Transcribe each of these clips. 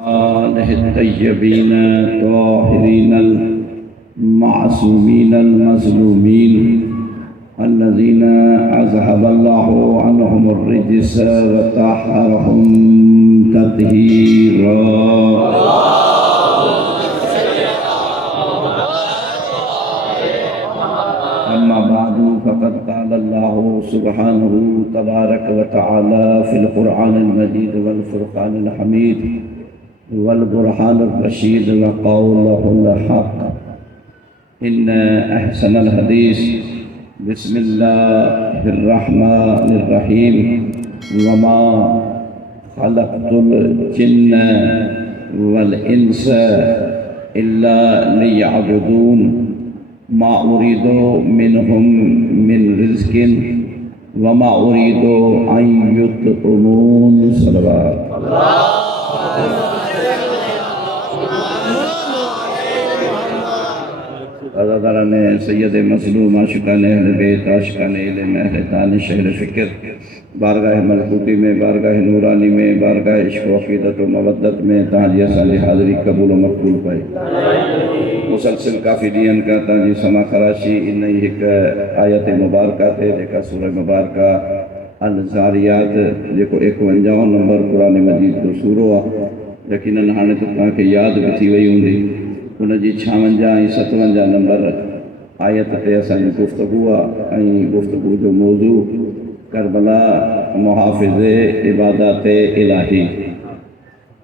آلہ الطیبین الطاہرین المعصومین المظلومین الذین اذهب اللہ عنہم الرجس وطہرہم تطہیرا۔ اما بعد فقد قال اللہ سبحانہ تبارک وتعالی فی القرآن المجید والفرقان الحمید والبرهان الرشيد وقوله الحق إن أحسن الحديث بسم الله الرحمن الرحيم وما خلقت الجن والإنس إلا ليعبدون ما أريد منهم من رزق وما أريد أن يطعمون صلوات الله عزاداران سید مظلوم عاشقان اہل بیت عاشقان علم اہل دانش اہل فکر بارگاہ ملکوتی میں بارگاہ نورانی میں بارگاہ عشق و عقیدت و مودت میں تاجیہ صالح حاضری قبول و مقبول پائے مسلسل کافی دین کا تاجی سما خراشی انہی ایک آیت مبارکہ تھے دیکھا سورہ مبارکہ الزاریات دیکھو 51 نمبر قرآن مجید جو سورہ یقیناً ہانے تو تاکہ یاد بھی تھی وہی ہوں دی ان جی 56 57 نمبر آیت تے اساں جی گفتگو جو موضوع کربلا محافظ عبادات الہی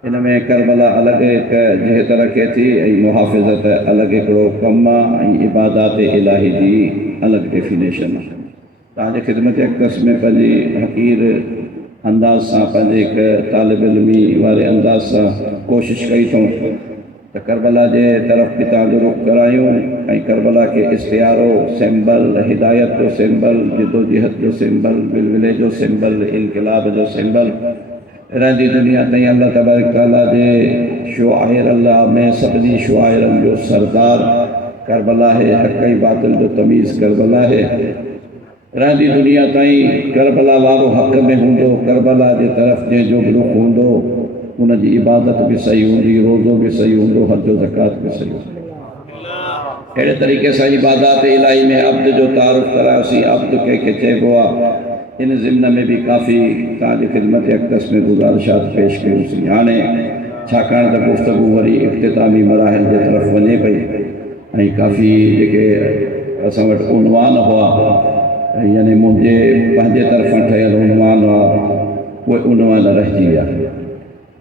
ان میں کربلا الگ ایک جہ طرح کے تھی محافظت الگ ایکڑو کم عبادات الہی دی الگ ڈیفینیشن تاج خدمت اقدس میں پنجی حقیر انداز سا پنجے ایک طالب علمی والے انداز سا کوشش کئی تو کربلا جے طرف بھی تعلق کرایوں کربلا کے استعارو سمبل ہدایت جو سمبل جدوجہد جو سمبل بلبلے جو سمبل انقلاب جو سمبل رہندی دنیا تائیں اللہ تبارک تعالیٰ جے شعائر اللہ میں سبنی شعائر جو سردار کربلا ہے حقی باطل جو تمیز کربلا ہے رہندی دنیا تائیں کربلا وارو حق میں ہوندو کربلا جے طرف جے جو گروہ ہوندو ان کی عبادت بھی صحیح ہوندی روزوں بھی صحیح ہوندو حج و زکاة بھی صحیح ہوندو ایڑے طریقے سے عبادات الہی میں عبد جو تعارف کرا اسی عبد کے چے گوا ان ضمن میں بھی کافی تاج خدمت اقدس میں گزارشات پیش کی اسی آنے چھاکان دا گفتگو وری اختتامی مراحل دے طرف ونے پئی کافی جے اساں وٹ عنوان ہوا یعنی مجھے پہنجے طرف ٹھہر عنوان ہوا وہ عنوان رہ جیا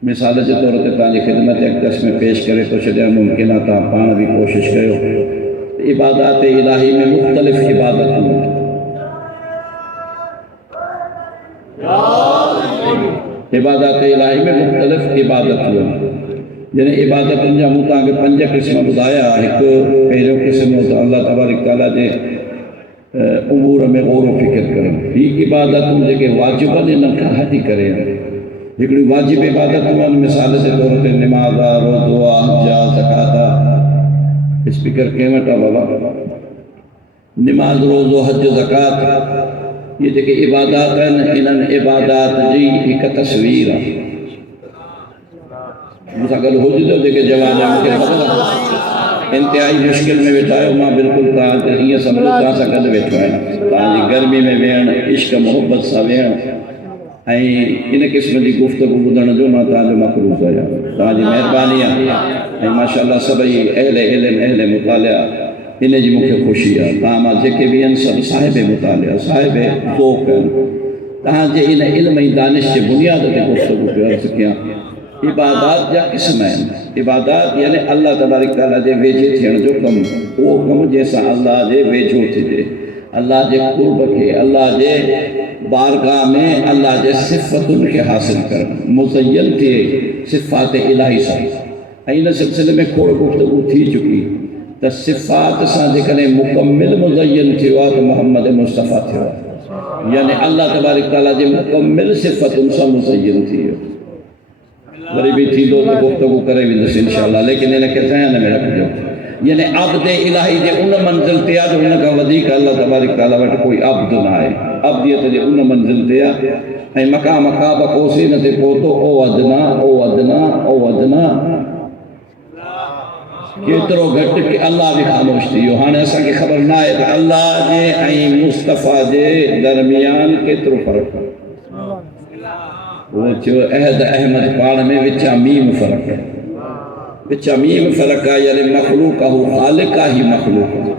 مثال کے طور پر تاجی خدمت اقدس میں پیش کرے تو شدہ ممکنہ تا پان بھی کوشش کرو عبادات الہی میں مختلف عبادت ہوں عبادات الہی میں مختلف عبادت ہوں یعنی عبادت جا مطاں کے 5 قسم بدایا ایک پہلو قسم ہوتا اللہ تبارک تعالیٰ جے امور میں غور و فکر کریں یہ عبادت جے کہ واجبہ نے نکاح دی کریں ایکڑی واجب عبادت ہوں مثال سے طور پر نمازہ روزہ حجہ زکاة اسپیکر کیمٹا بابا نماز روزہ حج زکاة یہ دیکھیں عبادات ہیں انہاں عبادات جی ایک تصویر ہے مساقل ہو جدو دیکھیں جوان ہے مکہ بدلا انتہائی مشکل میں بیٹھائے ہوں ماں بالکل تاں یہ سمجھو تاں سا قد بیٹھائے تاں جی گرمی میں وین عشق محبت سا وین ان قسم کی گفتگو بدھن جو ماں تاں جو مقروض ہے تاں جی مہربانیاں ماشاءاللہ سبھی اہل علم اہل مطالعہ انہیں جی مکھے خوشی ہے تاں ماں جے کے بھی ان سب صاحب مطالعہ صاحب ذوق تاں جے ان علم دانش کے بنیاد تے گفتگو پہ عرض کیا عبادات جا قسم ہیں عبادات یعنی اللہ تبارک تعالیٰ جے ویجھے تھیڑ جو کم وہ کم جیسا اللہ جے ویجھو تھی جے اللہ جے قرب کے اللہ جے بارگاہ میں اللہ جے صفت ان کے حاصل کر مزین تھے صفات الہی سے این سلسلے میں کھوڑ گفتگو تھی چکی تا صفات سا جکنے مکمل مزین تھی وات محمد مصطفیٰ تھی وات یعنی اللہ تبارک تعالیٰ جے مکمل صفت ان سا مزین تھی غریبی تھی دو تو گفتگو کرے بھی دس انشاءاللہ لیکن انہیں کہتے ہیں میں رکھ جو یعنی عبد الہی جے ان منزل تیا جو ان کا وزیق اللہ تبارک تعالیٰ وٹ کوئی عبد نہ آئے ابدیت دے ان منزل تے آ مقام قاب قوسین تے پوتو او ادنا او ادنا او ادنا کیترو گھٹ کہ اللہ بھی خاموش تھی ہاں ایسا کی خبر نہ ہے کہ اللہ جے این مصطفیٰ جے درمیان کیترو فرق ہے وہ جو عہد احمد پاڑ میں وچا میم فرق ہے وچا میم فرق ہے یعنی مخلوق ہو خالقہ ہی مخلوق ہے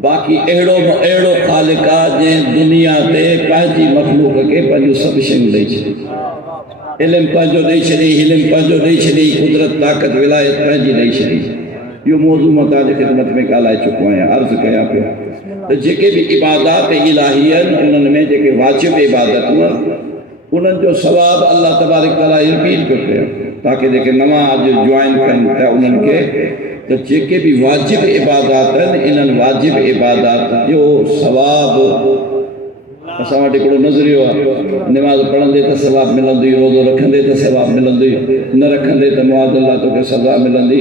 باقی ایڑو خالقہ جے دنیا تے پہنچی مخلوق کے پہنچو سب شنگ دے چھے علم پہنچو دے چھے علم پہنچو دے چھے قدرت طاقت ولایت پہنچی دے چھے یہ موضوع متاج خدمت میں کالائے چکو ہیں عرض کیا پہ جکے بھی عبادات الہیین انہوں میں جکے واجب عبادت ہوا انہوں جو ثواب اللہ تبارک تعالیٰ رپیٹ کرتے ہیں تاکہ دیکھیں نماز جوائن کرتے ہیں انہوں کے تو جکے بھی واجب عبادات ہیں انہوں واجب عبادات جو ثواب اساں وٹے کڑو نظریو نماز پڑھن دے تے ثواب ملندی روزو رکھن دے تے ثواب ملندی نہ رکھن دے تے معاذ اللہ تو کہ سزا ملندی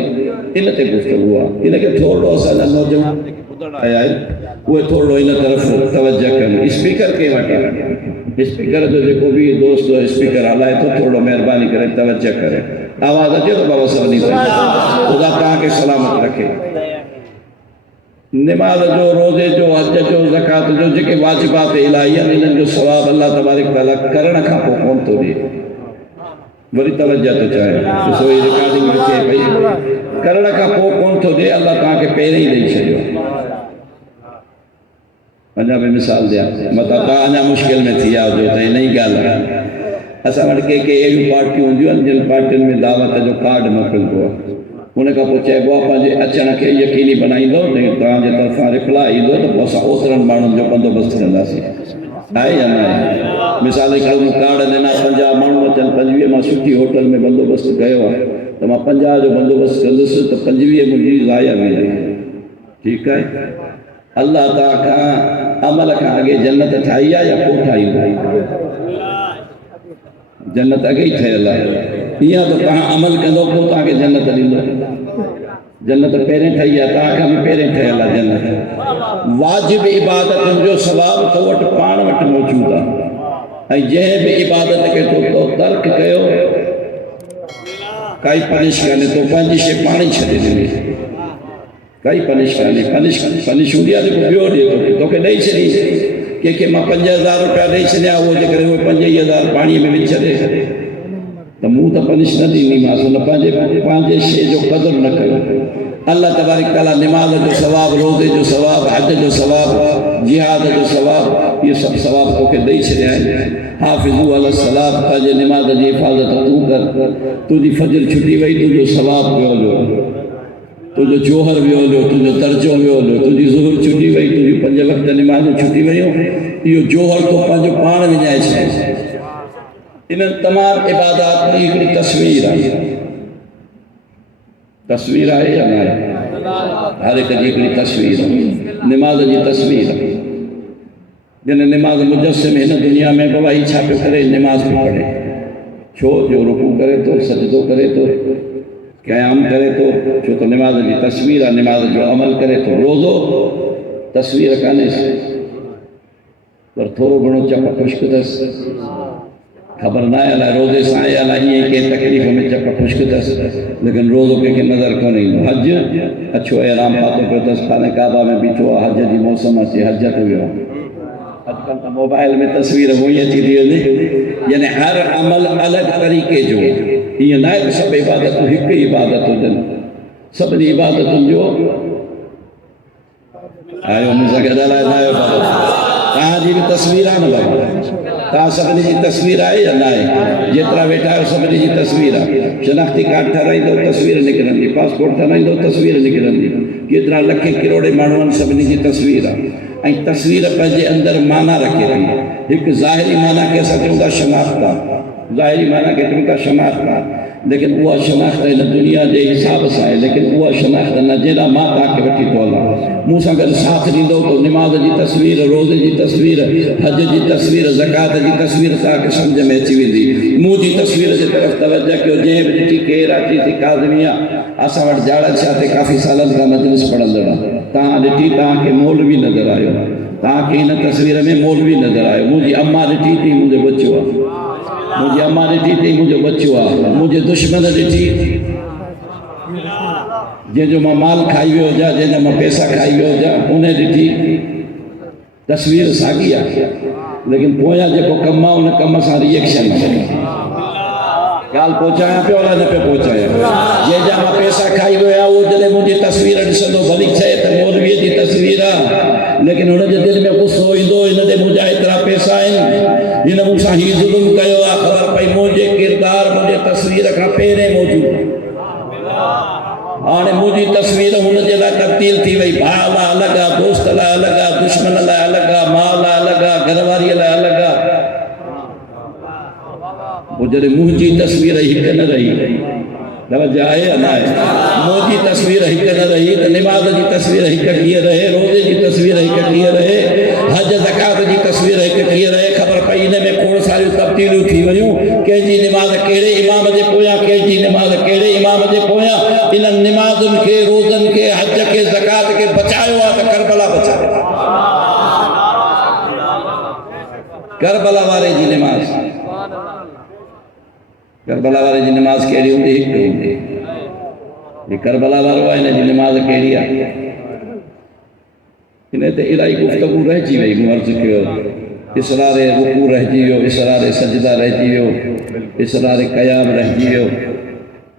ان تے گفتگو ان کے تھوڑو اساں نوجوان ٻڌڻ آیا ہے وہ تھوڑو ان طرف توجہ کرن اسپیکر کے وٹے اسپیکر جو جے کو بھی دوست اسپیکر ہلائے تو تھوڑو مہربانی کرے توجہ کرے آواز اچے تو بابا سبنی خدا تاں کے سلامت رکھے نماز جو روزے جو حج جو زکات جو جکے واجبات الہیہ انہن جو ثواب اللہ تبارک تعالیٰ کرن کھا کو کون تو دے بڑی توجہ تو چاہے سوئی ریکارڈنگ میں چاہے بھئی کرن کھا کو کون تو دے اللہ تاں کے پہلے ہی نہیں چھڑیو انجا میں مثال دیا مطلب تا انجا مشکل میں تھی آؤ جو تے نہیں گال رہا ایسا مڑ کے ایک پارٹی ہوں جو جن پارٹیوں میں دعوت ہے جو کارڈ مکل کو انہیں کہا پوچھے وہ اپنے اچھا کے یقینی بنائی دو لیکن تو آنجے طرفاں رپلائی دو تو بسا اوترن مانن جو بندوبست کرنا سی آئے یا نہ آئے مثال کل کارڈ دینا 50 مانو چل 25 ماں سٹھی ہوٹل میں بندوبست گئے ہے تو ماں 50 جو بندوبست کردس تو 25 مجھے ضائع ملے ٹھیک ہے اللہ تعالیٰ کا عمل کا آگے جنت ٹھائی یا کو ٹھائی جنت اگے ہی تھے اللہ یہ تو کہاں عمل کندو کو تاکہ جنت ڈیندو جنت پہریں ٹھائی یا تاکہ ہم پہریں ٹھائی اللہ جنت واجب عبادت جو ثواب تو وٹ پان وٹ موجود ہے جہیں بھی عبادت کے تو ترک کہو کئی پنش کرنے تو پنجی سے پانی چھڑے دیں کئی پنش کرنے پنش ہو دیا دیکھو بیو دیکھو تو کہ نہیں چھڑی کہ ماں 50,000 روپیہ نہیں چھڑیا وہ جے کرے وہ 50,000 پانی میں بھی چھڑے تو منہ تو پنش نہ دینی ماں سو پانچے شے جو قدر نہ کرو اللہ تبارک تعالیٰ نماز جو ثواب روزے جو ثواب حج جو ثواب جہاد جو ثواب یہ سب ثواب تو کہ نہیں چھڑیا ہے حافظو علی الصلاۃ تاجے نماز جی حفاظت تو کر تجھی فجر چھٹی وئی تو جو ثواب پہ لو تو جو جوہر بھی ہو لو تو جو درجوں بھی ہو لو تو جو ظہر چھٹی وئی تو جو 5 وقت نماز چھٹی وئی ہو یہ جوہر تو پانچ پان میں جائے چھے ان تمام عبادات کی ایک تصویر ہے تصویر ہے یا نہیں ہر ایک ایک تصویر ہے نماز جی تصویر ہے جن نماز مجسم ہے نا دنیا میں گواہی چھاپے کرے نماز بھی پڑھے چھو جو رکوع کرے تو سجدو کرے تو قیام کرے تو تو نماز جی تصویر ہے نماز جو عمل کرے تو روزو تصویر کانے سے پر تھوڑو گھنو چپا خشک دس خبر نہ ہے روزے سائے اللہ یہ کہ تکلیف میں چپا خشک دس لیکن روزوں کے نظر کو نہیں حج اچھو احرام پاتوں پر دس خانہ کعبہ میں بیٹھو حج جی موسم اچھی حج تو بھی ہو آج کل تا موبائل میں تصویر ہوئی اچھی دی یعنی ہر عمل الگ طریقے جو یہ نہ ہے سب عبادت ہک عبادت ہو جن سب عبادت جو آئیو مجھا کہ دلائے آئیو عبادت کہاں جی بھی تصویر آنا بابا کہاں سبنی جی تصویر آئے یا نہ آئے جتنا بیٹھا ہے سبنی جی تصویر آئے شناختی کارڈ ٹھہرائی دو تصویر نکلن دی پاسپورٹ ٹھہرائی دو تصویر نکلن دی کتنا لکھے کروڑے مانوان سبنی جی تصویر آئے این تصویر پہنچے اندر معنی رکھے رہی ایک ظاہری معنی کیسا کہ ان کا شناختہ ظاہری معنی کہ ان کا شناختہ لیکن وہ شناختہ ہے دنیا دے حساب سے ہے لیکن وہ شناختہ نہ جینا ماں تاکہ وٹھی تولا موسیٰ کا ساتھ نہیں دو تو نماز جی تصویر روزے جی تصویر حج جی تصویر زکاة جی تصویر تاکہ سمجھ میں اچھی دی منہ جی تصویر جی طرف توجہ کیوں جیب جی کیر آتی تھی کاظمیہ آسا وٹ جاڑا چاہتے کافی سالن کا مجلس پڑھن لڑا تاں ڈٹھی تاں کے مول بھی نظر آئے تاکہ ان تصویر میں مولوی نظر آئے. مجھے اماں ڈٹھی تھی مجھے بچوا، مجھے اماں ڈٹھی تھی مجھے بچوا، مجھے دشمن ڈٹھی جن جو ماں مال کھائی ہوئے ہو جا، جن جو ماں پیسہ کھائی ہوئے ہو جا، انہیں ڈٹھی تصویر ساگی آ. لیکن پویا جو کم ان کم سا ریئیکشن گال پہنچایا پہ اور نہ پہ پہنچایا. یہ جا ماں پیسہ کھائی ہویا وہ جلے مجھے تصویر ڈسندو بھلی چاہے تو مولوی دی تصویر آ، لیکن انہیں جو دل میں غصو ہوئندو انہیں دے مجھے اتنا پیسہ ہیں انہیں مجھے ہی ظلم کہو آ. خبر پئی مجھے کردار مجھے تصویر کا پیرے موجود آنے مجھے تصویر ہن جلا تبدیل تھی وئی. بھالا لگا، دوست لا لگا، دشمن لا لگا، ماں لا لگا، گھرواری لا لگا. وہ جڑے مجھے تصویر ہی نہ رہی توجہ ہے نہ ہے. موجی تصویر ہی نہ رہی تو نماز کی تصویر ہی کیے رہے، روزے کی تصویر ہی کیے رہے، حج زکات کی تصویر ہی کیے رہے. خبر پئی ان میں کھوڑ ساری تبدیلیوں تھی ویوں. کہ جی نماز کیڑے امام دے پویا، کہ جی نماز کیڑے امام دے پویا. ان نمازن کے، روزن کے، حج کے، زکات کے بچایا ہوا تو کربلا بچایا. کربلا والے جی نماز، کربلا والے جی نماز کیڑی ہوندی ایک ہوندی. یہ کربلا والو ہے جی نماز کیڑی ہے. انہیں تے الہی گفتگو رہ جی وئی. مرض کیو اسرار رکوع رہ جیو، اسرار سجدہ رہ جیو، اسرار قیام رہ جیو،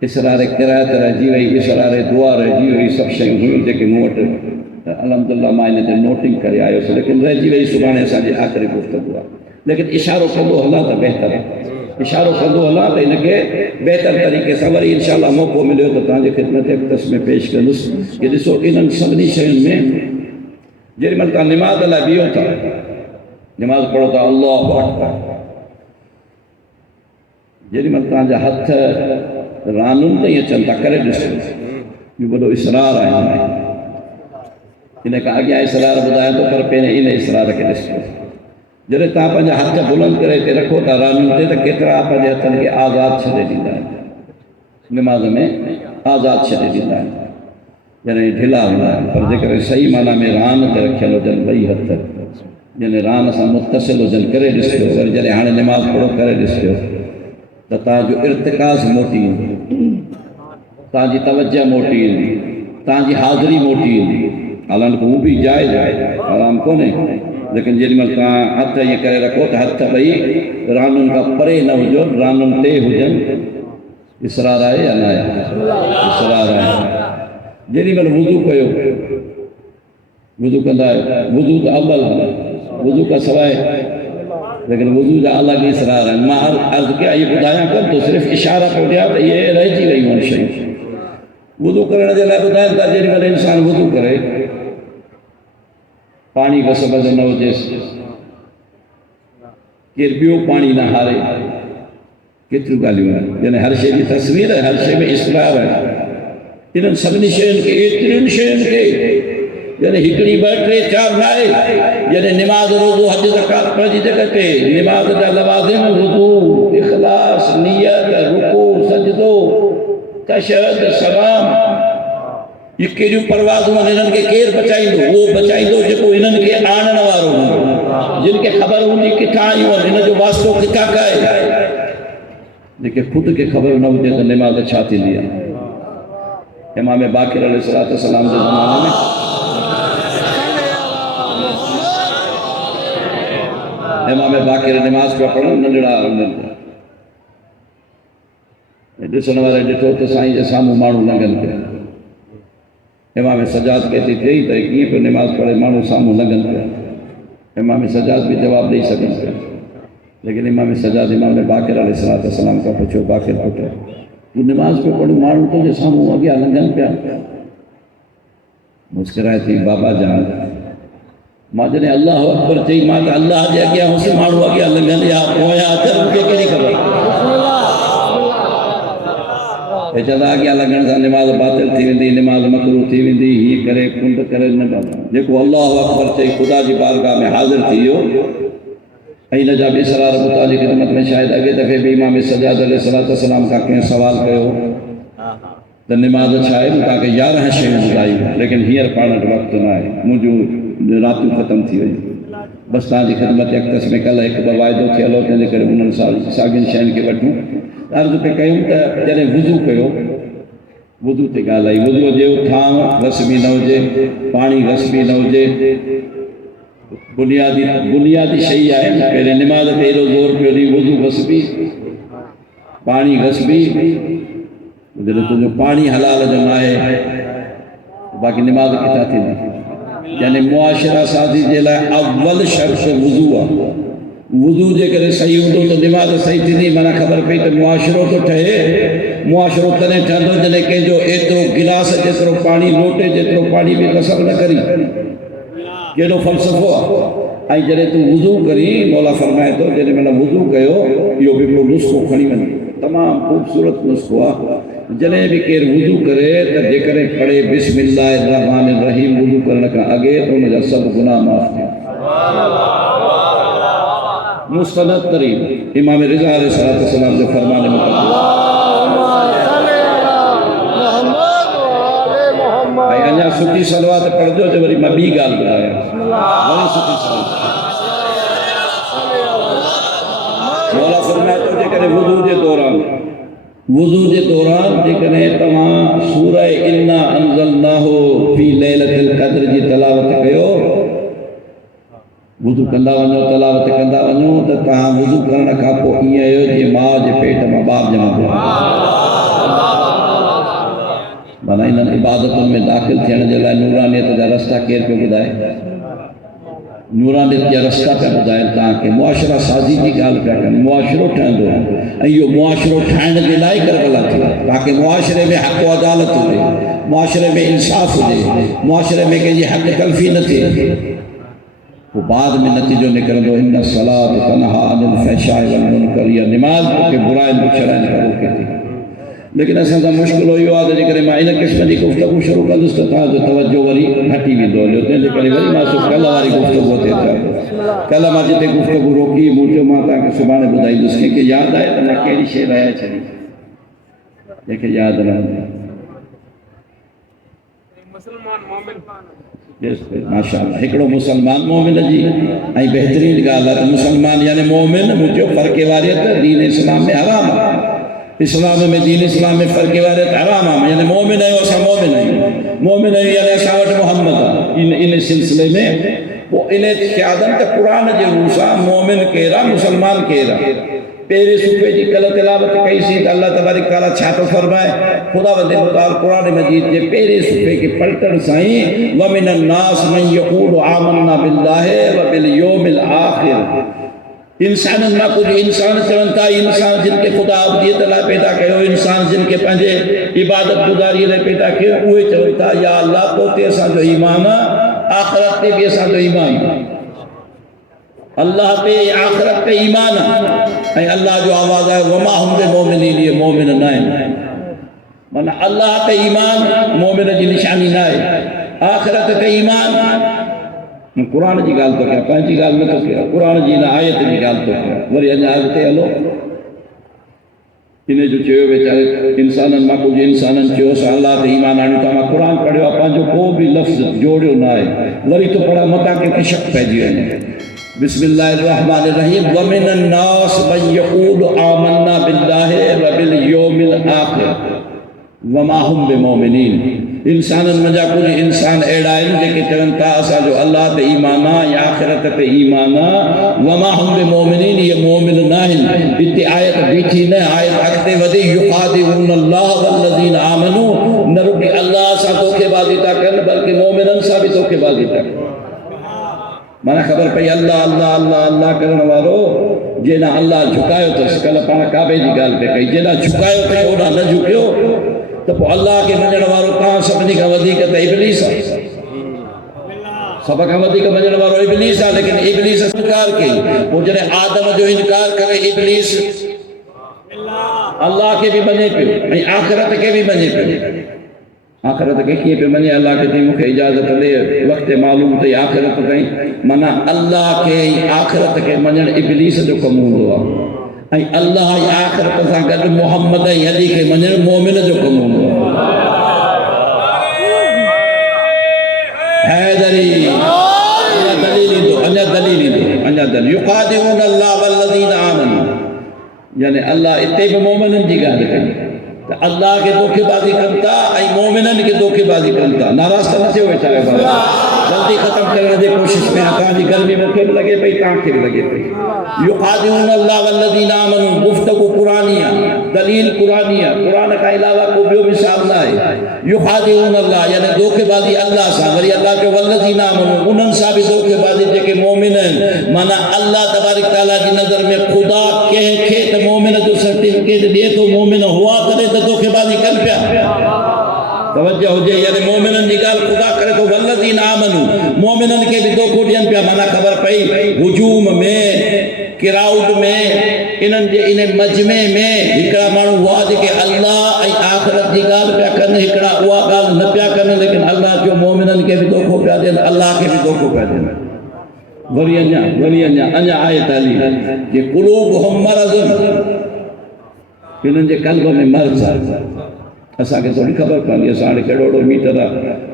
اسرار قرات رہ جی وئی، اسرار دعا رہ جیو. یہ سب شیوں ہوئیں جے کہ موٹ الحمدللہ میں انہیں تے نوٹنگ کرے آئے ہو. لیکن رہ جی وئی سبحانے ساں جی آخری گفتگو. لیکن اشارو کندو ہلا تو بہتر ہے. اشارو کندو ہلا تو ان کے بہتر طریقے سے وری انشاءاللہ موقع ملے تو تاں جے خدمت اقدس میں پیش کرنس. کہ ڈسو انہاں سبنی شیوں میں جڑی ملتا نماز اللہ بیو تھا، نماز پڑھو تا اللہ اکبر. جڑی ملتا جا ہتھ رانن تے یہ چنتا کرے ڈسو یہ بڑو اصرار ہے. انہیں کہا گیا اصرار بدایا تو پر پہنے انہیں اصرار کے ڈسو. جڑے تا پنجا ہتھ بلند کرے تے رکھو تا رانن تے تا کترا پنجا ہتھن کے آزاد چھڑے دیتا ہے. نماز میں آزاد چھڑے دیتا ہے، یعنی ڈھلا ہوا ہے. پر ذکر صحیح معنی میں ران تے رکھے لو جن بئی ہتھ یعنی ران سا متصل ہو جن کرے ڈسو. اگر جڑے ہانے نماز پڑھو کرے ڈسو تو تا جو ارتکاز موٹی ہیں، تا جی توجہ موٹی ہیں، تا جی حاضری موٹی ہیں. حالانکہ وہ بھی جائے حرام کو نہیں. لیکن جن میں ہتھ یہ کرے رکھو تو ہتھ بھئی رانن کا پرے نہ ہو جو، رانن تے ہو جن. اسرار آئے یا نہ آئے؟ اسرار آئے. جنہی میں وضو کہو، وضو کندہ ہے، وضو کا اول ہے، وضو کا سوائے، لیکن وضو کا الگ اسرار ہے. میں عرض کیا یہ بدایا کر تو صرف اشارہ پہ دیا تو یہ رہ جی گئی ہوں شئی. وضو کرنے جلائے بدایا تا جنہی میں انسان وضو کرے پانی کا سبب نہ ہو جیسے کربیو پانی نہ ہارے کترو گالیوں ہے. یعنی ہر شے کی تصویر ہے، ہر شے میں اسرار ہے. انہاں سبنی شیئن کے اترین شیئن کے یعنی ہکڑی بیٹھے چار نائے. یعنی نماز روزو حج زکات پڑھ جی جگتے نماز دا لوازم وضو، اخلاص، نیت، رکوع، سجدو، تشہد، سلام. یہ کیڑیوں پرواز ہوں انہاں کے کیر بچائیں دو، وہ بچائیں دو جب انہاں کے آنن وارو ہوں جن کے خبر ہوں جی کتھا آئی ہوں انہاں جو واسطوں کتھا کہے. لیکن خود کے خبر نہ ہوتے تو نماز چھاتی لیا. امام باقر علیہ السلام کے زمانے میں امام باقر نماز کو پڑھا ننڈڑا ڈسن والے ڈٹھو تو سائیں جے ساموں مانو لنگن پہ. امام سجاد کہتی تھی تو یہ پہ نماز پڑھے مانو ساموں لنگن پہ. امام سجاد بھی جواب دے سکیں پہ. لیکن امام سجاد امام باقر علیہ السلام کا پوچھو باقر پٹھے تو نماز پہ پڑھو مانو تو جے ساموں آ گیا لنگن پہ. مسکرائے تھی بابا جان ماں جنے اللہ اکبر چاہیے ماں کہ اللہ جے گیا ہوں سے مانو آ گیا لنگن یا پویا آتر ان کے نہیں خبر. جدا گیا لگن سا نماز باطل تھی ویندی، نماز مکروہ تھی ویندی. ہی کرے کنڈ کرے نہ بابا جیکو اللہ اکبر چاہیے خدا جی بارگاہ میں حاضر تھی ہو. این جب اسرار بتا جی خدمت میں شاید اگے دفعے بھی امام سجاد علیہ السلام کا کہیں سوال کہو تو نماز چھائے تاکہ 11 شیئن بتائی. لیکن ہیر پاڑھنے وقت نہ آئے مجھو راتوں ختم تھی وئی. بس تاں خدمت اکتس میں کل ایک بوائدو تھی اللہ تیلے کرے انہوں ساگن شہن کے وٹھوں عرض پہ کہوں تا جنہیں وضو کہو وضو تے گال آئی وضو جو تھام رسمی نہ ہوجے پانی رسمی نہ ہوجے بنیادی شئی آئے پہلے نماز پیرو زور پہ ہوئی وضو غصبی پانی غصبی جلے تو جو پانی حلال جو نہ ہے باقی نماز کتا تھی نہیں یعنی معاشرہ سازی جیلائے اول شرط وضو وضو جے کرے صحیح ہوں تو نماز صحیح تھی نہیں منا خبر پئی تو معاشروں تو ٹھہے معاشروں تنے ٹھہندو جنے کہ جو ایترو گلاس جترو پانی لوٹے جترو پانی بھی قصر نہ کری کیڑو فلسفہ آئی جنے تو وضو کری مولا فرمائے تو جنے میں نے وضو کہو یہ بھی کوئی نسخو کھڑی بنی تمام خوبصورت نسخہ جنے بھی کیر وضو کرے تو جے کرے پڑھے بسم اللہ الرحمن الرحیم وضو کرنے کا آگے تو مجھے سب گناہ معاف دیا مستند ترین امام رضا علیہ السلام جو فرمانے مقدس بھائی انجا سکی صلوات پڑھ جو جو بری مبی گال بڑھایا بڑی سکی صلوات مولا فرمائے تو جے کرے وضو دے دوران جے کرے تمام سورہ انا انزلناہو فی لیلت القدر جی تلاوت کہو وضو کندا ونو تلاوت کندا ونو تو تہاں وضو کرنا کھاپو یہ ہے جی ماں جے پیٹ میں باپ جمع دے بنا انہاں عبادتوں میں داخل تھینے جلائے نورانیت جا رستہ کیر پہ بدائے نورانیت جا رستہ پہ بدائے تاکہ معاشرہ سازی کی گال پہ کرنے معاشروں ٹھہن دو ایو معاشروں ٹھہن دلائی کر گلا تھی تاکہ معاشرے میں حق و عدالت ہو دے معاشرے میں انصاف ہو دے معاشرے میں کہ یہ حق کلفی نہ تھی وہ بعد میں نتیجوں نکل دو ان الصلاۃ تنہا عن الفحشاء والمنکر یہ نماز کے برائیں بچرائیں کا روکے تھی لیکن ایسا تھا مشکل ہوئی ہوا تھا جکرے میں انہیں قسم دی گفتگو شروع کر دوستا تھا جو توجہ وری ہٹی بھی دو لیتے ہیں جکرے وری ماسو کل ہماری گفتگو ہوتے تھا کل ہماری جتے گفتگو روکی موٹے ماتا کے سبحانے بدائی دوسرے کہ یاد آئے تو میں کیری شیر آیا چلی دیکھے یاد رہا مسلمان مومن ماشاءاللہ ہکڑو مسلمان مومن جی آئی بہترین گالا تو مسلمان یعنی مومن مجھے فرق واریت دین اسلام میں حرام ہے اسلام میں دین اسلام میں فرق واریت حرام ہے یعنی مومن ہے ویسا مومن ہے یعنی ایسا محمد ان سلسلے میں وہ انہیں خیادن تا قرآن جے روسا مومن کہہ رہا مسلمان کہہ رہا پیرے صفحے جی کل تلاوت کئی سی اللہ تبارک تعالیٰ چھاپو فرمائے خدا وندے مطال قرآن مجید جے پیرے صفحے کے پلٹن سائیں وَمِنَ النَّاسِ مَنْ يَقُولُ آمَنَّا بِاللَّهِ وَبِالْيَوْمِ الْآخِرِ انسان نہ کچھ انسان چلنتا انسان جن کے خدا عبدیت اللہ پیدا کہو انسان جن کے پنجے عبادت گزاری اللہ پیدا کہو اوہ چلنتا یا اللہ تو تیسا جو ایمان آخرت تے بھی ایسا جو ایمان اللہ پہ آخرت پہ ایمان ہے اللہ جو آواز ہے وما ہم دے مومنین یہ مومن نائم من اللہ پہ ایمان مومن جی نشانی نائم آخرت پہ ایمان قرآن جی گال تو کیا پانچی گال میں تو کیا قرآن جی نہ آیت جی گال تو کیا وری انجا آگتے ہلو انہیں جو چیو بیچارے انسانن ماں کچھ انسانن چیو سا اللہ تے ایمان آنی تو ہمیں قرآن پڑھو اپن جو کو بھی لفظ جوڑیو نہ آئے وری تو پڑھا متا کے کشک پیجی ہے بسم اللہ الرحمن الرحیم وَمِنَ النَّاسِ مَنْ يَقُولُ آمَنَّا بِاللَّهِ وَبِالْيَوْمِ الْآخِرِ وَمَا هُمْ بِمُؤْمِنِينَ انسانن مجا کچھ انسان ایڈائن جے کہ چلنتا اسا جو اللہ تے ایمانا یا آخرت تے ایمانا وما ہم بے مومنین یہ مومن ناہن اتی آیت بیٹھی نے آیت اکتے ودی یقادعون اللہ والذین آمنوا نرکی اللہ سا توکے بازی تا کرن بلکہ مومنن سا بھی توکے بازی تا کرن مانا خبر پہ اللہ اللہ اللہ اللہ کرن وارو جینا اللہ جھکایو تو سکل پانا کعبے جی گال پہ کئی جینا جھکایو تو اونا نہ جھکیو تو اللہ کے منجن وارو کہاں سبنی کا ودی کا ابلیس ہے سبا کا ودی کا منجن وارو ابلیس ہے لیکن ابلیس انکار کی وہ جنہیں آدم جو انکار کرے ابلیس اللہ کے بھی بنے پہ آخرت کے بھی بنے پہ آخرت کے کیے پہ منی اللہ کے تیموں کے اجازت لے وقت معلوم تے آخرت کہیں منا اللہ کے آخرت کے منجن ابلیس جو قمول ہوا اللہ آخرت سا گھر محمد علی کے منجن مومن جو قمول ہوا حیدری انجا دلیلی دو یعنی اللہ اتنے بھی مومنن جی گال کری اللہ کے دھوکے بازی کرتا ای مومنن کے دھوکے بازی کرتا ناراض نہ تھے بیٹھا ہے جلدی ختم کرنے دی کوشش میں کہا جی گرمی میں بھی لگے پئی تاں کے بھی لگے پئی یقادرون اللہ والذین آمنوا گفتگو قرآنیہ دلیل قرآنیہ قرآن کا علاوہ کو بھی مثال نہ ہے یقادرون اللہ یعنی دھوکے بازی اللہ سا وری اللہ کے والذین آمنوا انہن سا بھی دھوکے بازی دے کے مومنن مانا اللہ تبارک تعالیٰ کی نظر میں خدا کہیں کھیت مومن جو سرٹیفکیٹ دے تو مومن ہوا کرے تو دھوکے بازی کر پیا توجہ ہو جائے یعنی مومنن جی گال خدا کرے تو والذین آمنوا مومنن کے بھی دو کوڈین پیا مانا خبر پئی ہجوم میں کراؤڈ میں انہیں مجمع میں ہکڑا مانو ہوا جے کہ اللہ ای آخرت جی گال پیا کرنے ہکڑا ہوا گال نہ پیا کرنے لیکن اللہ جو مومنن کے بھی دو کو پیا دیں اللہ کے بھی دو کو پیا دیں وری انجا آئے تعلیم یہ قلوبہم مرض انہن جے قلب میں مرض اسا کے تھوڑی خبر پانی ساڑھے کروڑوں میٹر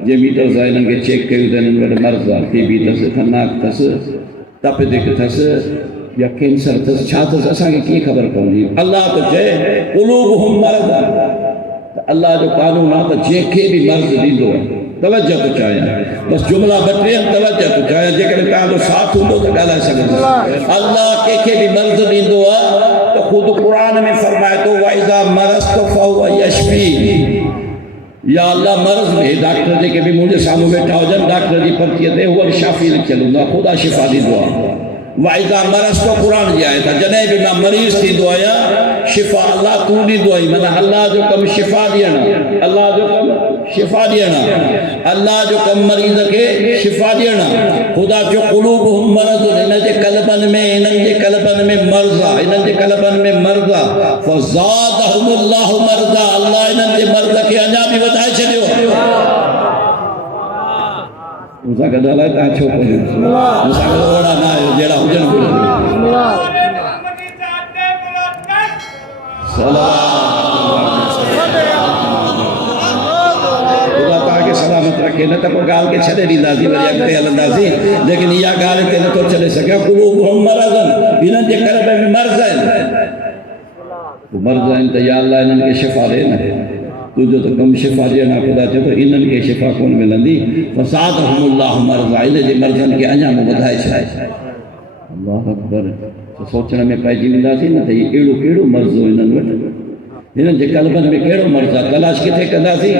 جے میٹر زائنن کے چیک کیوں دینن وڈے مرض ٹی بی تس تھناک تس تپ دک تس یا کینسر تس چھا تس اسا کے کی خبر پانی اللہ تو چاہے قلوبہم مرض اللہ جو قانون آتا جے کے بھی مرض دیندو ہے توجہ تو چاہیے بس جملہ بٹرے ہم توجہ تو چاہیے جے کہ کہا تو ساتھ ہوں تو ڈالا سکتے اللہ کے بھی مرض دیندو ہے تو خود قرآن میں فرمائے تو وَإِذَا مَرَضْتُ فَهُوَ يَشْفِي یا اللہ مرض میں ڈاکٹر جے کہ بھی مجھے سامنے بیٹھا ہو جن ڈاکٹر جی پرچی دے ہوا شافی لکھ چلوں گا خدا شفا دی دعا وَإِذَا مَرَضْتُ قرآن جی آئے تھا جنہیں بھی میں مریض تھی دعایا شفا اللہ تو نہیں دعائی مطلب اللہ جو کم شفا دینا اللہ جو کم شفا دینا اللہ جو کم مریض کے شفا دینا خدا جو قلوبہم مرض انہاں جے قلبن میں مرضا انہاں جے قلبن میں مرضا فزادہم اللہ مرضا اللہ انہاں جے مرض کے انجا بھی بدائے چھڑیو اسا کہا لائے تاں چھو کو اسا کہا اوڑا نہ ہے جیڑا حجن بولے سلامت رکھے نہ تک گال کے چھڑے نہیں لازی وری اگتے اندازی لیکن یہ گال تے نہ تو چلے سکے قلوبہم مرضن انہاں جے قلب میں مرض ہے وہ مرض ہے تو یا اللہ انہاں کے شفا دینا تو جو تو کم شفا دینا خدا چاہے تو انہاں کے شفا کون ملندی فزادہم اللہ مرضا انہاں جے مرضن کے انجام بدھائے چھائے اللہ اکبر تو سوچنا میں پائجی مندازی نہ تھا یہ ایڑو کیڑو مرض ہو انہاں وٹ انہاں جے قلبن میں کیڑو مرضا تلاش کتے کندا سی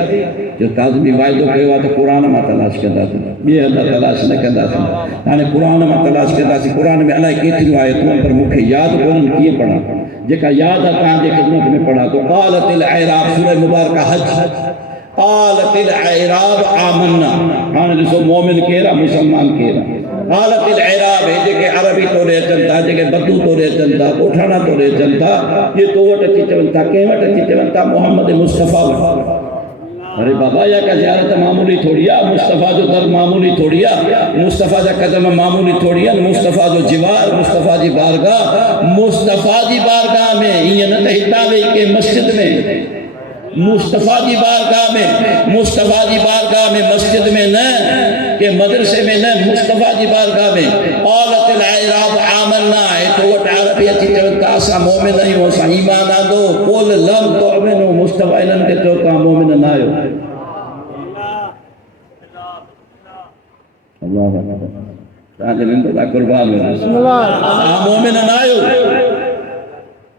جو تازمی وائدو کہوا تو قرآن میں تلاش کردا سی یہ اللہ تلاش نہ کردا سی یعنی قرآن میں تلاش کردا سی قرآن میں اللہ کیتری آیتوں پر مکھے یاد کونن کیے پڑھا جے کا یاد آتا ہے خدمت میں پڑھا تو قالت العراب سورہ مبارکہ حج قالت العراب آمنا ہاں جسو مومن کہہ مسلمان کہہ قالت العراب ہے جے کہ عربی تو رہ چلتا جے کہ بدو تو رہ چلتا اٹھانا تو رہ چلتا یہ تو وٹ اچھی چلتا کہوٹ اچھی چلتا محمد مصطفیٰ ارے بابا یا کا زیارت معمولی تھوڑیا مصطفیٰ جو در معمولی تھوڑیا مصطفیٰ جا قدم معمولی تھوڑیا مصطفیٰ جو جوار مصطفیٰ جی بارگاہ میں یہ نہ تہتا لے کے مسجد میں مصطفیٰ جی بارگاہ میں مسجد میں نہ کہ مدرسے میں نہ مصطفیٰ جی بارگاہ میں قالت العراب آمنا ہے تو وہ عربی اچھی چلتا سا مومن نہیں ہو سا ایمان آدھو قول لم تؤمنو مصطفیٰ انہوں کے چوکا مومن نہ آئے اللہ تاکہ انتظار قربان ہو مومن نہ آئے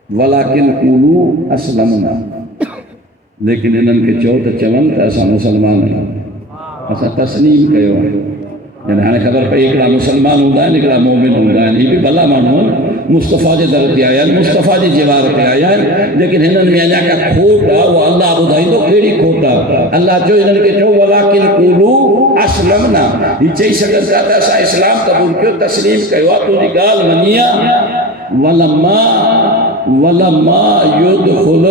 ولیکن قولو اسلمنا لیکن انہوں کے چوت چون تا ایسا مسلمان ہے ایسا تسلیم کہو ہے یعنی ہمیں خبر پہ ایکڑا مسلمان ہوتا ہے نکڑا مومن ہوتا ہے یہ بھی بلا مانو مصطفیٰ جے درتی آیا مصطفیٰ جے جوار پہ آیا لیکن انہوں میں انہوں کا کھوٹا وہ اللہ بدھائی تو کھیڑی کھوٹا اللہ جو انہوں کے چھو ولیکن قولو اسلمنا یہ چاہی سکت جاتا ایسا اسلام قبول کیوں تسلیم کہو تو دی گال منیا ولما يدخل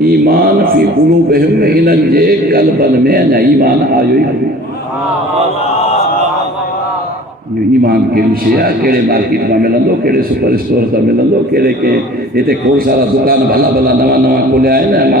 ایمان فی قلوبہم انہن جے قلبن میں ایمان آئیوئی ایمان کے شے کہڑے مارکیٹ میں ملندو کہڑے سپر اسٹور تا ملندو کہڑے کے ایتے کھول سارا دکان بھلا بھلا نواں نواں کھولیا ہے نا ماں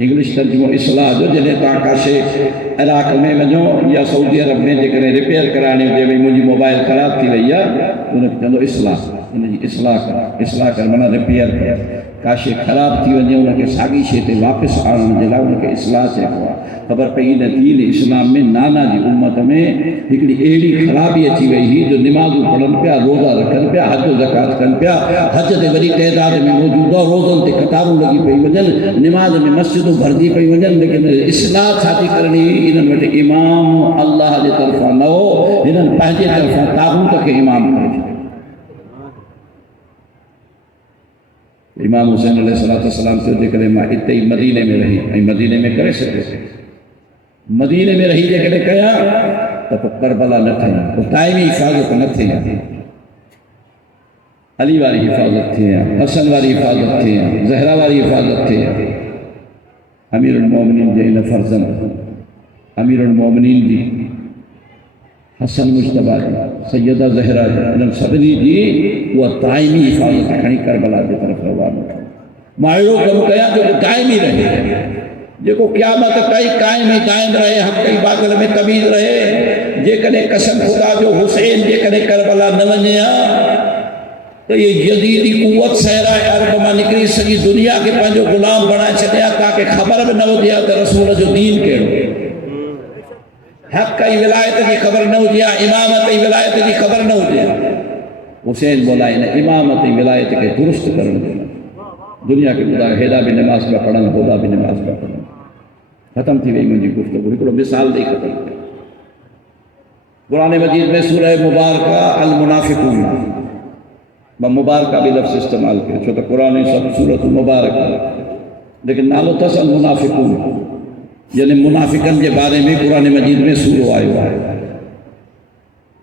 انگلش ترجمو اصلاح جو جنہیں تا کاشے عراق میں وجوں یا سعودی عرب میں جکرے ریپیئر کرانے ہوئے بھی مجھے موبائل خراب تھی وئی انہیں چندو اصلاح کر منا ریپیئر کر کاشے خراب تھی وجہ انہیں کے ساگی شیطے واپس آنے جلا انہیں کے اصلاح سے ہوا خبر پہی دین اسلام میں نانا جی امت میں ہکڑی ایڑی خرابی اچھی وئی ہی جو نمازوں پڑھن پیا روزہ رکھن پیا حج و زکات کن پیا حج دے وری تعداد میں موجود ہے روزن تے قطاروں لگی پئی وجن نماز میں مسجدوں بھردی پئی وجن لیکن اصلاح چھاتی کرنی انہن وٹے امام اللہ دے طرفاں نہ ہو انہن پہنجے طرفاں تاغوت کے امام کرے امام حسین علیہ السلام سے ذکر ماں اتنے مدینے میں رہی مدینے میں کرے سکے مدینے میں رہی جے کیا تو کربلا نہ تھے تو دائمی حفاظت نہ تھے علی والی حفاظت تھے حسن والی حفاظت تھے زہرا والی حفاظت تھے امیر المومنین جے فرزند امیر المومنین جی حسن مجتبہ جی سیدہ زہرا جی انہوں سبنی جی وہ دائمی حفاظت کھنی کربلا کی طرف روانہ ماہروں کو کہا جو دائمی رہے جو کو قیامت کئی قائم ہی دائم رہے حق کئی باطل میں تمیز رہے جے کنے قسم خدا جو حسین جے کنے کربلا نہ ونیا تو یہ جدیدی قوت صحرا عرب میں نکلی سکی دنیا کے پنجو غلام بنا چھڑیا تاکہ خبر بھی نہ ہو دیا کہ رسول جو دین کہڑو حق کی ولایت کی خبر نہ ہو دیا امامت کی ولایت کی خبر نہ ہو دیا حسین بولا انہیں امامت کی ولایت کے درست کرنے دینا دنیا کے خدا ہیدا بھی نماز پہ پڑھن خدا بھی نماز پہ پڑھن ختم تھی وہی مجھے گفتگو ہکڑو مثال دے ختم تھی قرآن مجید میں سورہ مبارکہ المنافقون مبارکہ بھی لفظ استعمال کرے چھو تو قرآن سب سورۃ مبارکہ لیکن نالو تس المنافقون یعنی منافقن کے بارے میں قرآن مجید میں سورہ آئے ہوا ہے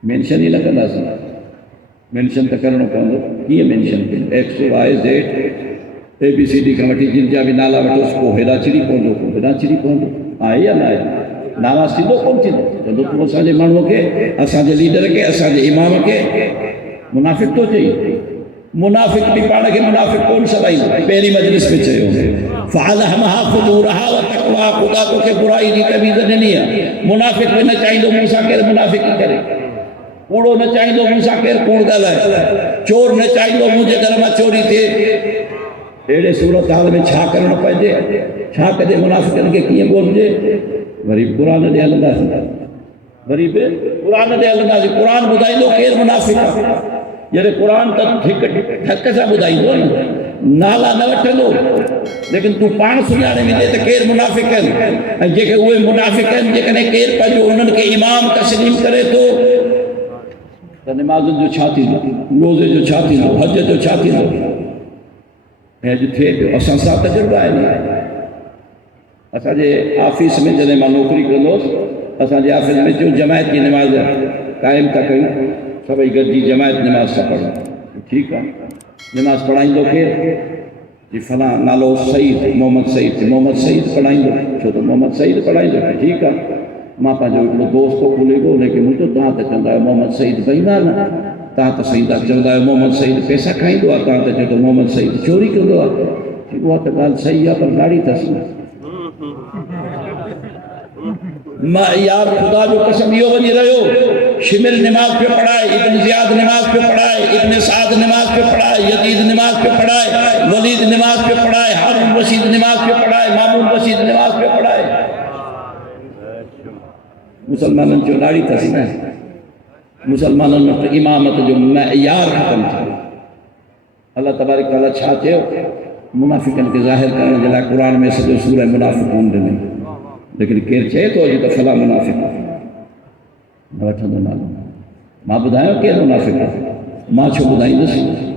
مینشن ہی لگا دا سی مینشن تو کرنا پہنچو یہ مینشن کریں ایک سو آئے زیٹ اے بی سی ڈی کمیٹی جن جا بھی نالا وٹو اس کو ہیرا چری پہنچو آئے یا نہ آئے ناما سیدھو کون تھی جدو تم اساں مانو کے اساں لیڈر کے اساں امام کے منافق تو چاہیے منافق بھی پاڑ کے منافق کون سلائی پہلی مجلس میں چاہیے فَعَلَهَمَهَا فُجُورَهَا وَتَقْوَا خدا کو کہ برائی دی تمیز نہیں ہے منافق بھی نہ چاہیے دو موسیٰ کر منافق ہی کرے کوڑو نہ چاہیے دو موسیٰ کر کوڑ گل ہے چور نہ چاہیے دو مجھے گھر میں چوری تھے ایڑے صورتحال میں چھا کرنا پہنچے چھا کدے منافقن کے کیے بول دے غریب قرآن دے اللہ سے غریب قرآن دے اللہ سے قرآن بدائی دو کیر منافق یعنی قرآن تک ٹھک سا بدائی دو نالا نہ وٹھ دو لیکن تو پان سنانے میں دے تو کیر منافقن جے کہ ہوئے منافقن جے کنے کیر پر جو انہوں کے امام تسلیم کرے تو نماز جو چھاتی دو روزے جو چھاتی دو حج جو چھاتی دو ہے جو تھے جو اساں ساتھ تجربہ ہے نہیں اساں جے آفیس میں جنے ماں نوکری کرنوس اساں جے آفیس میں جو جماعت کی نماز قائم کا کریں سبھی گردی جماعت نماز سے پڑھیں ٹھیک ہے نماز پڑھائیں دو کہ جی فلاں نالو سعید محمد سعید پڑھائیں دو چھو تو محمد سعید پڑھائیں دو ٹھیک ہے ماں پا جو ایک دوست کو کھولے گو لیکن مجھے تاں تے چندہ ہے محمد سعید بہیمان تاں تے سعیدہ چندہ ہے محمد سعید پیسہ کھائیں دو تاں تے چھو محمد سعید چوری کر دو ٹھیک ہوا تو گال صحیح ہے پر گاڑی تسنا یار خدا جو قسم یہ بنی رہے ہو شمر نماز پہ پڑھائے ابن زیاد نماز پہ پڑھائے ابن سعد نماز پہ پڑھائے یزید نماز پہ پڑھائے ولید نماز پہ پڑھائے ہارون رشید نماز پہ پڑھائے مامون رشید نماز پہ پڑھائے مسلمانوں جو داڑھی تسنا ہے مسلمانوں نے امامت جو معیار ختم تھا اللہ تبارک تعالیٰ چھاتے ہو منافقن کے ظاہر کرنے جلا قرآن میں سے جو سورہ منافقون دنے لیکن کیر چاہے تو جو فلا منافق بیٹھا دو نالو ماں بدھائیں کیر منافق ماں چھو بدھائیں دسی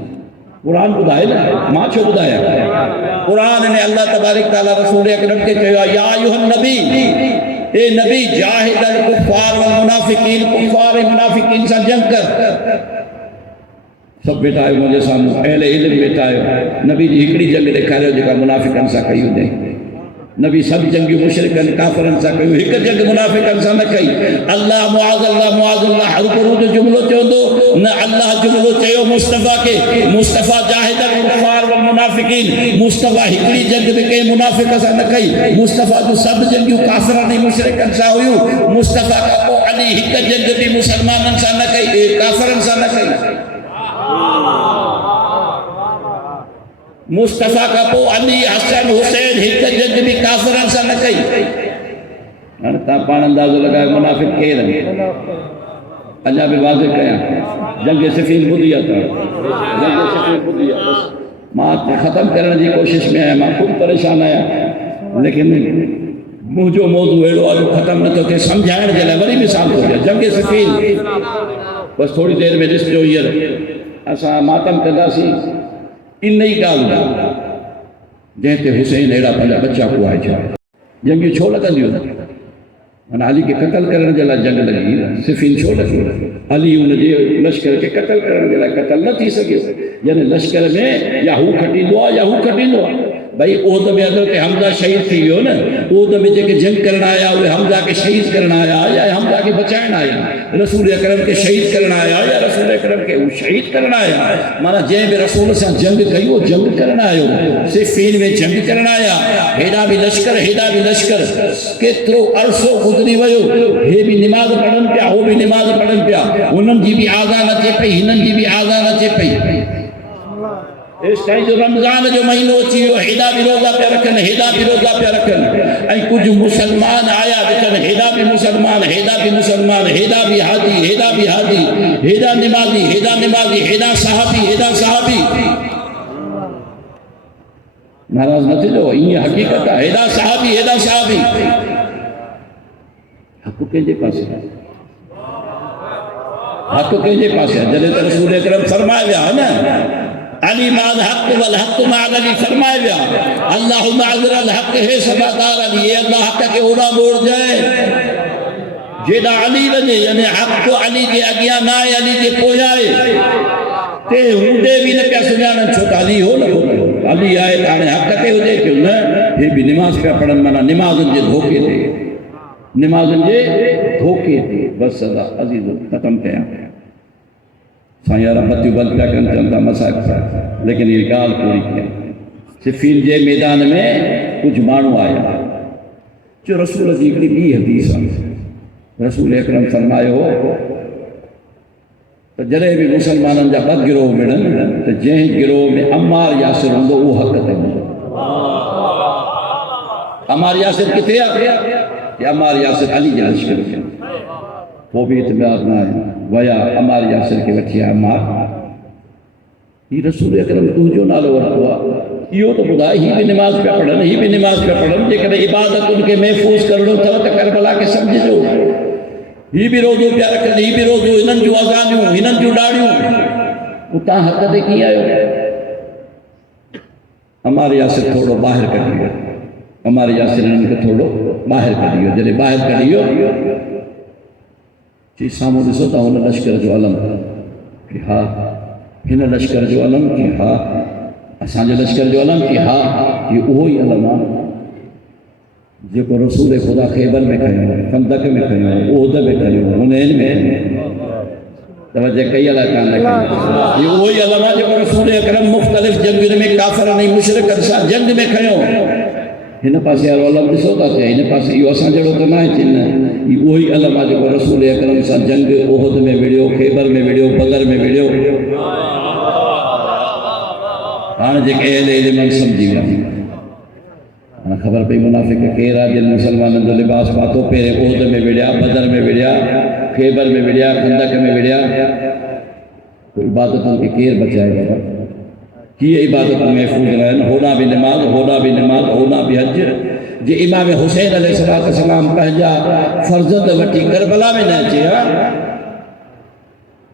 قرآن بدھائے نا ماں چھو بدھائے قرآن نے اللہ تبارک تعالیٰ رسول اکرم کے کہا یا ایوہ النبی اے نبی جاہد الکفار والمنافقین کفار منافقین سے جنگ کر سب بیٹا ہے مجھے سامنے اہل علم بیٹا ہے نبی جی ہکڑی جنگ دکھا رہے ہو جگہ منافقن سا کہی ہو جائیں نبی سب جنگی مشرکن کافرن سا کئی ایک جنگ منافقن سا نہ کئی اللہ معاذ اللہ ہر کرو جو جملو چاہو دو نہ اللہ جملو چاہو مصطفیٰ کے مصطفیٰ جاہد الکفار والمنافقین مصطفیٰ ہکڑی جنگ بھی کئی منافق سا نہ کئی مصطفیٰ جو سب جنگیو کافرانی مشرکن سا ہوئیو مصطفیٰ کا کو علی ہک جنگ بھی مسلمانن سا نہ کئی کافرن سا نہ کئی مصطفیٰ کا پو علی حسن حسین ہک جنگ بھی کافران سا نہ کئی تا پان اندازو لگا منافق کے رہے اجا بھی واضح کیا جنگ سفین بدیا تھا جنگ سفین بدیا ماں ختم کرنے دی کوشش میں آیا ماں خود پریشان آیا لیکن مجھو موضوع ایڈو آجو ختم نہ تو کہ سمجھائن جلے وری مثال ہو گیا جنگ سفین بس تھوڑی دیر میں جس جو یہ ایسا ماتم کردہ سی ان نئی گال جہتے حسین ایڑا پہلے بچہ کو آئے جائے جنگی چھو لگا دیو ان علی کے قتل کرنے جلا جنگ لگی صفین چھو لگی علی ان جے لشکر کے قتل کرنے جلا قتل نہ تھی سکے یعنی لشکر میں یا ہو کھٹی دعا یا ہو کھٹی دعا بھائی اوہد میں حضرت حمزہ شہید تھی ہو نا اوہد میں جے کہ جنگ کرنا آیا وہ حمزہ کے شہید کرنا آیا یا حمزہ کے بچائن آیا رسول اکرم کے شہید کرنا آیا یا رسول اکرم کے شہید کرنا آیا مانا جے بھی رسول سے جنگ کئی وہ جنگ کرنا آیا صفین میں جنگ کرنا آیا ہیڈا بھی لشکر کترو عرصو گزری ویو ہے بھی نماز پڑھن پیا وہ بھی نماز پڑھن پیا انہن جی بھی آزان اچے پئی ہنن جی بھی آزان اچے پئی اس ٹائم جو رمضان جو مہینو چیو ہیدا بھی روزہ پہ رکھن ای کچھ مسلمان آیا بچن ہیدا بھی مسلمان ہیدا بھی حاجی ہیدا نمازی ہیدا صحابی ناراض نہ تھے جو یہ حقیقت ہے ہیدا صحابی حق کے پاس ہے جلے تو رسول اکرم فرمائے گیا ہے نا علی مع الحق والحق مع علی فرمائے گیا اللہم عذر الحق ہے سبادار علی یہ اللہ حق کے اوڑا موڑ جائے جیڑا علی لجے یعنی حق کو علی دے اگیا نائے علی دے پوجائے تے ہندے بھی نہ پیا سجانا چھوٹا علی ہو نہ علی آئے تانے حق کے ہو جائے کیوں نہ یہ بھی نماز پہ پڑھن منا نماز انجے دھوکے تھے بس صدا عزیز ختم کیا سایہ رحمتی بل پیا کرن چلتا مسائل لیکن یہ گال پوری کیا صفین جے میدان میں کچھ مانو آیا جو رسول اکرم بھی حدیث رسول اکرم فرمائے ہو تو جڑے بھی مسلمانن جا بد گروہ ملن تو جہن گروہ میں عمار یاسر ہوں وہ حق تے عمار یاسر کتے آ کہ عمار یاسر علی جا لشکر کیا وہ بھی اعتبار نہ ہے ویا عمار یاسر کے وٹھیا عمار یہ رسول اکرم تو جو نالو رکھوا یہ تو خدا ہی بھی نماز پہ پڑھن جے کہ عبادت ان کے محفوظ کرنو تھا تو کربلا کے سمجھ جو یہ بھی روزو پیا رکھن یہ بھی روزو انن جو اذانیوں انن جو ڈاڑیوں اتاں حق دے کی آئے عمار یاسر تھوڑو باہر کریو عمار یاسر انن کے تھوڑو باہر کریو جلے باہر کریو چیز سامو دسو تا ہونا لشکر جو علم کہ ہاں ہن لشکر جو علم کہ ہاں اسان جو لشکر جو علم کہ ہاں یہ وہی علم جو کو رسول خدا خیبر میں کھیوں خندق میں کھیوں عہد میں کھیوں حنین میں توجہ کئی علاقہ نہ کھیوں یہ وہی علم جو کو رسول اکرم مختلف جنگ میں کافر نہیں مشرک ارسا جنگ میں کھیوں ہن پاس یار علم دسو تا چاہیے ہن پاس یہ اسان جڑو تو نہ چن یہ وہی علم جو کو رسول اکرم سا جنگ عہد میں ویڈیو خیبر میں ویڈیو بدر میں ویڈیو ہاں جے کہ اہل علم سمجھی گیا خبر پہ منافق کیرا جن مسلمانوں جو لباس پاتو پہرے عہد میں ویڈیا بدر میں ویڈیا خیبر میں ویڈیا خندق میں ویڈیا تو عبادتوں کے کیر بچائے گا کی عبادت محفوظ رہن ہونا بھی نماز ہونا بھی حج جی امام حسین علیہ السلام پہنجا فرزند وٹی کربلا میں نہ چیا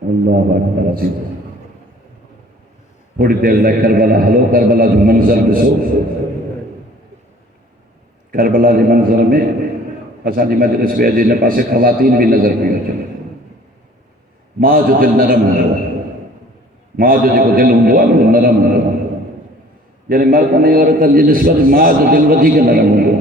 اللہ اکبر عزیز تھوڑی دیر لگ کربلا ہلو کربلا جو منظر دسو کربلا کے منظر میں اسان جی مجلس پہ جن پاسے خواتین بھی نظر پہ چلے ماں جو دل نرم ہو ماں جو دل ہوں نرم ہو یعنی مرد نہیں عورت کی نسبت ماں جو دل ودی کے نرم ہو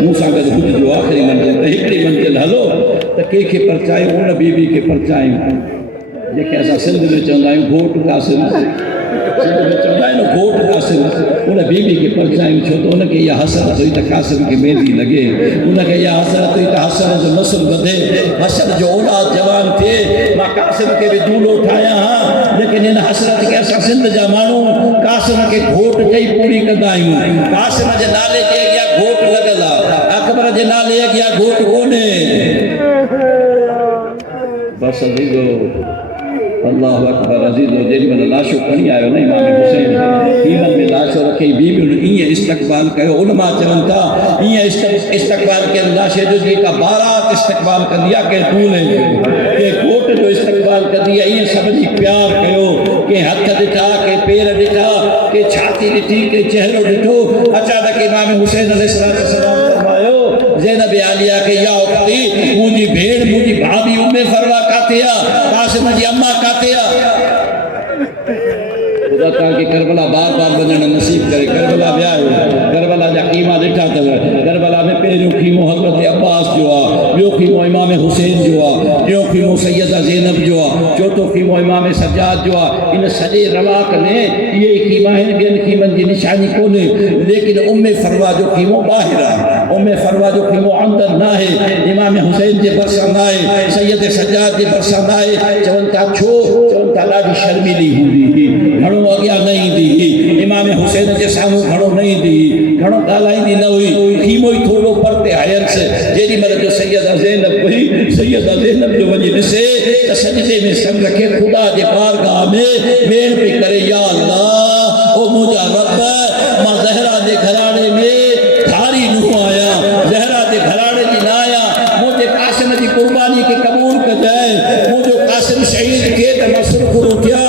موسیٰ کا خود جو آخری منزل ایکڑی منزل ہلو تو کے پرچائیں ان بی بی کے پرچائیں جیکے ایسا سندھ میں چاہتا ہے گھوٹ قاسم سندھ میں چاہتا ہے نا گھوٹ قاسم انہیں بی بی کے پرچائیں چھو تو انہیں کہ یہ حسرت ہوئی تا قاسم کی مہندی لگے انہیں کہ یہ حسرت ہوئی تا حسرت جو نسل بدھے حسرت جو اولاد جوان تھے ماں قاسم کے بھی دول اٹھایا ہاں لیکن ان حسرت کے ایسا سندھ جا مانو قاسم کے گھوٹ جائی پوری کردائیں قاسم جے نالے جے گیا گھوٹ لگلا اکبر جے نالے گیا گھوٹ کونے بس عزیزو اللہ اکبر عزیزو جن میں لاشو کنی آئے نا امام حسین ہیمن میں لاشو رکھی بی بی انہوں یہ استقبال کہو علماء چون تھا یہ استقبال کے لاشے جو جی کا بارات استقبال کر دیا کہ دولے کہ کوٹ جو استقبال کر دیا یہ سب جی پیار کہو کہ ہتھ دٹھا کہ پیر دٹھا کہ چھاتی دٹھی کہ چہرو دٹھو اچانک امام حسین علیہ السلام فرمایو زینب عالیہ کہ یا اختی مجھے بھیڑ مجھے بھابی فروا کاتیا قاسم جی اماں کاتیا خدا تعالیٰ کہ کربلا بار بار بننا نصیب کرے کربلا بھی آئے کربلا جا قیمہ دٹھا تھا کربلا میں پہلو خیمو حضرت عباس جو آ جو خیمو امام حسین جو آ جو خیمو سیدہ زینب جو آ چوتھو خیمو امام سجاد جو آ ان سجے رواق نے یہ خیمہ ہیں کہ ان خیمن کی نشانی کونے لیکن فروا جو خیمو باہر آ فروا جو خیمو اندر نہ ہے امام حسین جے برسند آئے سید سجاد جے برسند آئے چونتا چونتا لاڈی شرمیلی ہوئی گھڑوں آگیا نہیں دی امام حسین جے سامو گھڑوں نہیں دی گھڑوں کالائی دی نہ ہوئی خیمو ہی تھوڑو پرتے آئین سے جیدی مرد جو سیدہ زینب ہوئی سیدہ زینب جو وجہ سے سجدے میں سن رکھے خدا جے بارگاہ میں وین پہ کرے یا اللہ او مجھا رب ماں زہرہ دے گھرانے میں تھاری نو آیا زہرہ دے گھرانے جی نہ آیا مجھے قاسم جی قربانی کے قبول کر جائے مجھے قاسم شہید کے تمسر خود اٹھیا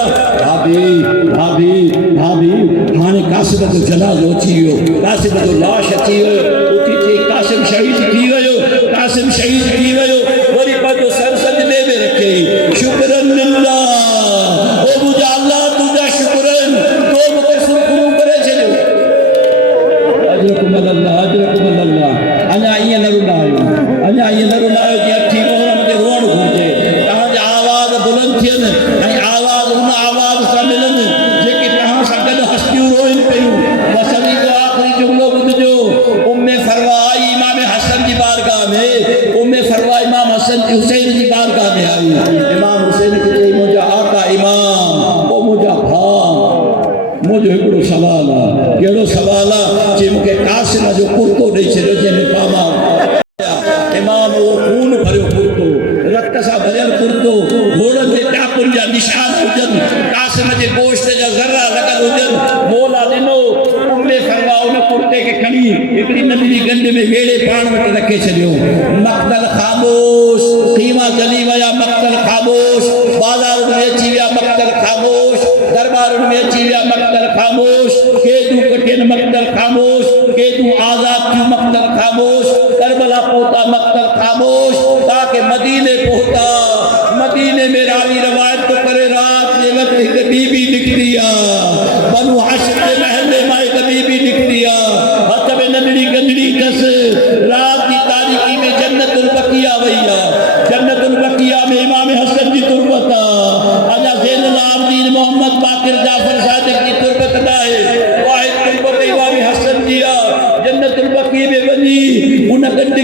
بھابی ہانے قاسم جو جناز اچھی ہو قاسم جو لاش اچھی ہو اٹھی تھی قاسم شہید کی گئے ہو قاسم شہید کی گئے ہو وری پر جو سر سجدے میں رکھے شکرن للہ او مجھا اللہ تجھا شکرن تو مجھے سرخرو کرے چلے اجرکم اللہ انہا یہ نرو لائیو جی اٹھی مہرہ مجھے روڑ گھوٹے تہاں جا آواز بلند تھی آواز ان آواز سا ملن جے کہ تہاں سا گل ہستیوں روئن پیوں وسلی جو آخری جملو بدھ جو فروائی امام حسن جی بارگاہ میں فروائی امام حسین جی بارگاہ میں آئی امام حسین کی جی مجھا آقا امام او مجھا بھام مجھے ایکڑو سوالا کیڑو سوالا جی مکہ قاسم جو کرتو نہیں چھے جو جی میں پاما امام وہ خون بھریو کرتو رت سا بھریل کرتو گھوڑن دے ٹاپن جا نشان ہوجن قاسم جے گوشت جا ذرہ لگل ہوجن مولا دنو فرواؤ نہ کرتے کے کھڑی ایکڑی نبی گنڈ میں ویڑے پان وٹ رکھے چلیو مقتل خاموش قیمہ جلی ویا مقتل خاموش بازار میں اچھی ویا مقتل خاموش دربار میں اچھی ویا مقتل خاموش کیدو کٹھن مقتل خاموش کیدو آزاد کیوں مقتل خاموش کربلا پوتا مقتل خاموش تاکہ مدینے پہتا مدینے میں راوی روایت تو کرے رات یہ وقت ایک بی بی لکھ دیا بنو حشر کے محلے مائے بی بی لکھ دیا ہتھ میں ننڑی گنڑی کس رات کی تاریخی میں جنت البقیہ ویا جنت البقیہ میں امام حسن کی تربتا آجا زین العابدین محمد باقر جعفر صادق کی تربت دائے واحد تربت امام حسن دیا جنت البقیہ میں بنی انہ گنڈ